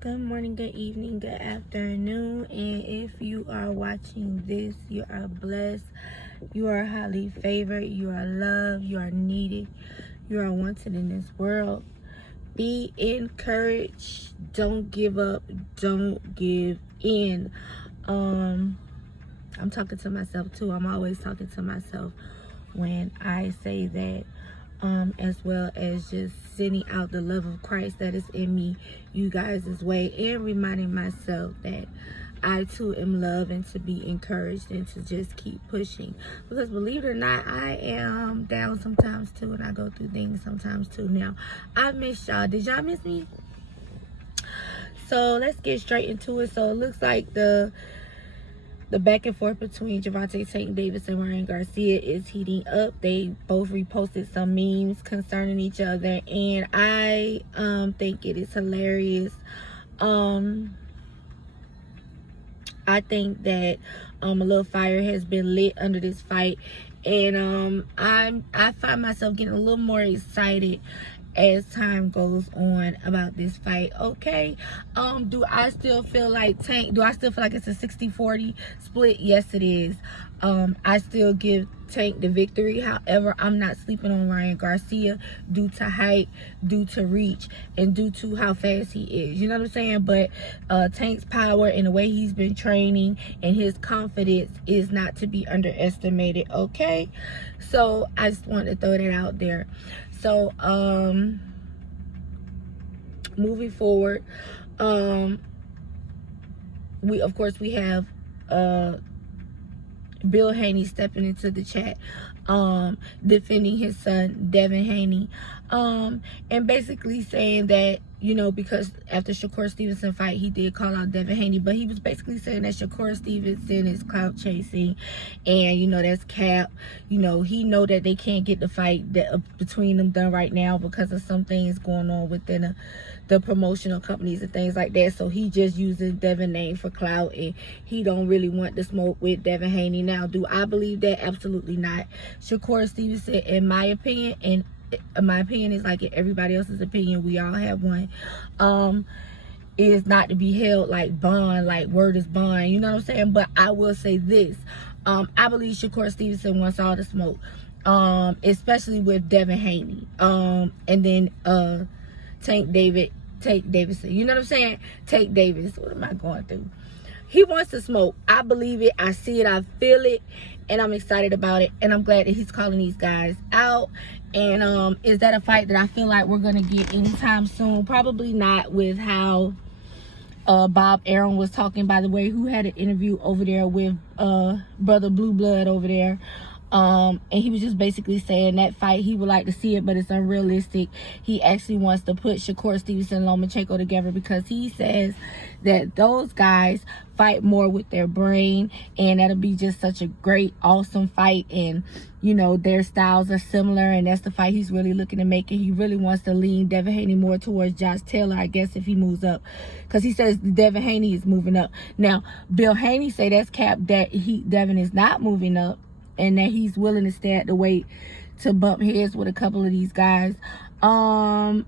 Good morning, good evening, good afternoon, and if you are watching this, you are blessed, you are highly favored, you are loved, you are needed, you are wanted in this world. Be encouraged. Don't give up. Don't give in. I'm talking to myself too. I'm always talking to myself when I say that. As well as just sending out the love of Christ that is in me, you guys' way, and reminding myself that I too am loved and to be encouraged and to just keep pushing. Because believe it or not, I am down sometimes too, and I go through things sometimes too. Now, I missed y'all. Did y'all miss me? So let's get straight into it. So it looks like the back and forth between Gervonta Tank Davis and Ryan Garcia is heating up. They both reposted some memes concerning each other, and I think it is hilarious. I think that a little fire has been lit under this fight, and I find myself getting a little more excited as time goes on about this fight. Okay, do I still feel like it's a 60-40 split? Yes, it is. I still give Tank the victory. However, I'm not sleeping on Ryan Garcia due to height, due to reach, and due to how fast he is. You know what I'm saying? But Tank's power and the way he's been training and his confidence is not to be underestimated. Okay, so I just wanted to throw that out there. So moving forward, we have Bill Haney stepping into the chat, defending his son Devin Haney, and basically saying that, you know, because after Shakur Stevenson fight, he did call out Devin Haney, but he was basically saying that Shakur Stevenson is clout chasing, and, you know, that's cap. You know, he know that they can't get the fight between them done right now because of some things going on within the promotional companies and things like that. So he just using Devin name for clout, and he don't really want to smoke with Devin Haney. Now, do I believe that? Absolutely not. Shakur Stevenson, in my opinion, and my opinion is like everybody else's opinion, we all have one, is not to be held like bond, like word is bond, you know what I'm saying? But I will say this, I believe Shakur Stevenson wants all the smoke, especially with Devin Haney, and then Tank Davidson, you know what I'm saying? Tank Davis, what am I going through? He wants to smoke. I believe it. I see it. I feel it. And I'm excited about it. And I'm glad that he's calling these guys out. And is that a fight that I feel like we're going to get anytime soon? Probably not, with how Bob Arum was talking, by the way, who had an interview over there with Brother Blue Blood over there. And he was just basically saying that fight, he would like to see it, but it's unrealistic. He actually wants to put Shakur Stevenson and Lomachenko together because he says that those guys fight more with their brain, and that'll be just such a great, awesome fight. And, you know, their styles are similar, and that's the fight he's really looking to make. And he really wants to lean Devin Haney more towards Josh Taylor, I guess, if he moves up, because he says Devin Haney is moving up. Now, Bill Haney say that's cap, that Devin is not moving up, and that he's willing to stay at the weight to bump heads with a couple of these guys. My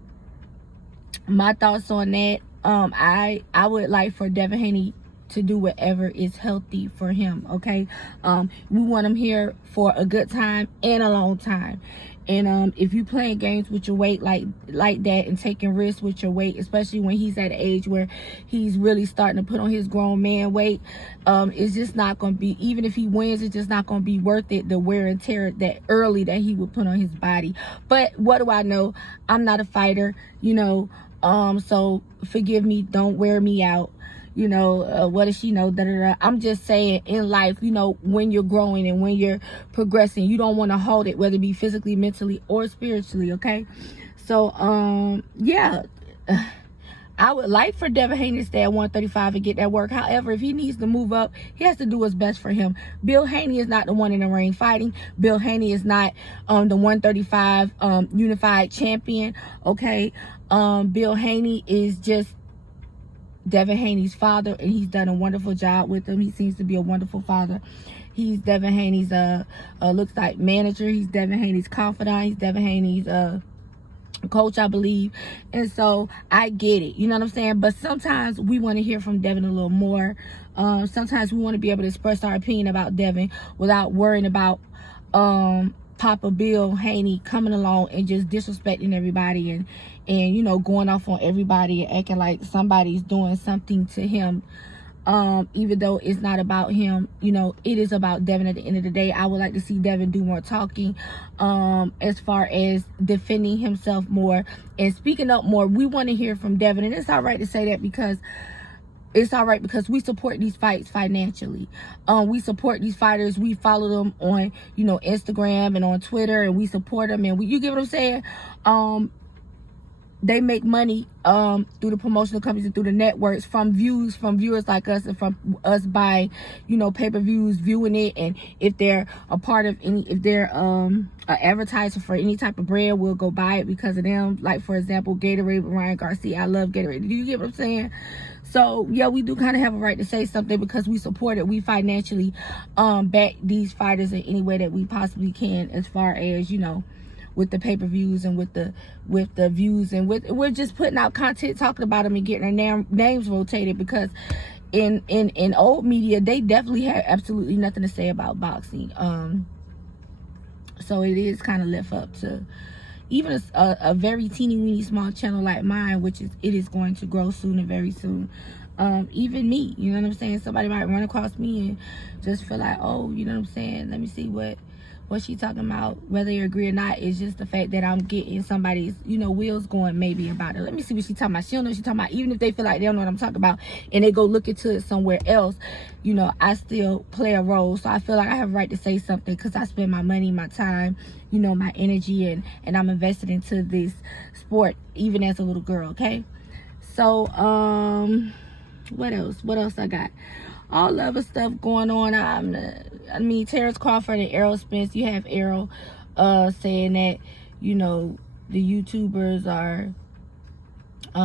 thoughts on that, I would like for Devin Haney to do whatever is healthy for him, okay? We want him here for a good time and a long time. And if you playing games with your weight like that and taking risks with your weight, especially when he's at an age where he's really starting to put on his grown man weight, it's just not going to be, even if he wins, it's just not going to be worth it, the wear and tear that early that he would put on his body. But what do I know? I'm not a fighter, you know, so forgive me, don't wear me out. You know, what does she know? I'm just saying, in life, you know, when you're growing and when you're progressing, you don't want to hold it, whether it be physically, mentally, or spiritually, okay? So, yeah, I would like for Devin Haney to stay at 135 and get that work. However, if he needs to move up, he has to do what's best for him. Bill Haney is not the one in the ring fighting. Bill Haney is not the 135 unified champion, okay? Bill Haney is just Devin Haney's father, and he's done a wonderful job with him. He seems to be a wonderful father. He's Devin Haney's looks like manager. He's Devin Haney's confidant. He's Devin Haney's coach, I believe. And so I get it, you know what I'm saying? But sometimes we want to hear from Devin a little more. Sometimes we want to be able to express our opinion about Devin without worrying about Papa Bill Haney coming along and just disrespecting everybody and you know, going off on everybody and acting like somebody's doing something to him. Even though it's not about him, you know, it is about Devin at the end of the day. I would like to see Devin do more talking, as far as defending himself more and speaking up more. We want to hear from Devin, and it's all right to say that, because it's all right, because we support these fights financially. We support these fighters. We follow them on, you know, Instagram and on Twitter, and we support them, and you get what I'm saying? They make money through the promotional companies and through the networks from views from viewers like us, and from us buying, you know, pay-per-views, viewing it. And if they're a part of any, if they're an advertiser for any type of brand, we'll go buy it because of them. Like, for example, Gatorade with Ryan Garcia. I love Gatorade. Do you get what I'm saying? So yeah, we do kind of have a right to say something because we support it. We financially back these fighters in any way that we possibly can, as far as, you know, with the pay-per-views and with the views, and we're just putting out content talking about them and getting their names rotated, because in old media they definitely had absolutely nothing to say about boxing. So it is kind of left up to even a very teeny weeny small channel like mine, which it is going to grow soon and very soon. Even me, you know what I'm saying? Somebody might run across me and just feel like, oh, you know what I'm saying, let me see what she talking about. Whether you agree or not, it's just the fact that I'm getting somebody's, you know, wheels going maybe about it. Let me see what she talking about. She don't know what she talking about. Even if they feel like they don't know what I'm talking about and they go look into it somewhere else, you know, I still play a role. So I feel like I have a right to say something, because I spend my money, my time, you know, my energy, and I'm invested into this sport even as a little girl. Okay, so what else I got? All the other stuff going on. I mean, Terrence Crawford and Errol Spence. You have Errol saying that, you know, the YouTubers are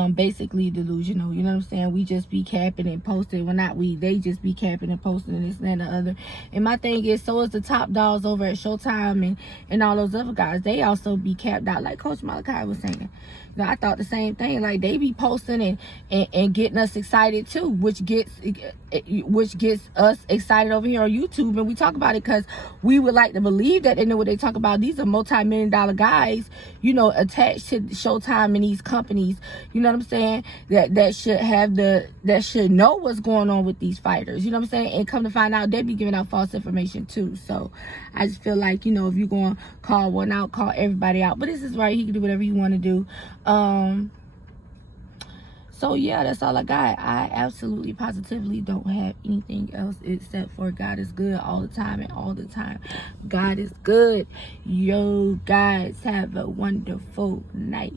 basically delusional. You know what I'm saying? We just be capping and posting. Well, not we. They just be capping and posting and this and that and the other. And my thing is, so is the top dogs over at Showtime and all those other guys. They also be capped out, like Coach Malachi was saying. You know, I thought the same thing. Like, they be posting and getting us excited too, which gets us excited over here on YouTube, and we talk about it because we would like to believe that they know what they talk about. These are multi-million-dollar guys, you know, attached to Showtime and these companies. You know what I'm saying? That should know what's going on with these fighters. You know what I'm saying? And come to find out, they be giving out false information too. So I just feel like, you know, if you're going to call one out, call everybody out. But this is right. He can do whatever you want to do. So yeah, that's all I got. I absolutely positively don't have anything else except for God is good all the time, and all the time God is good. Yo guys, have a wonderful night.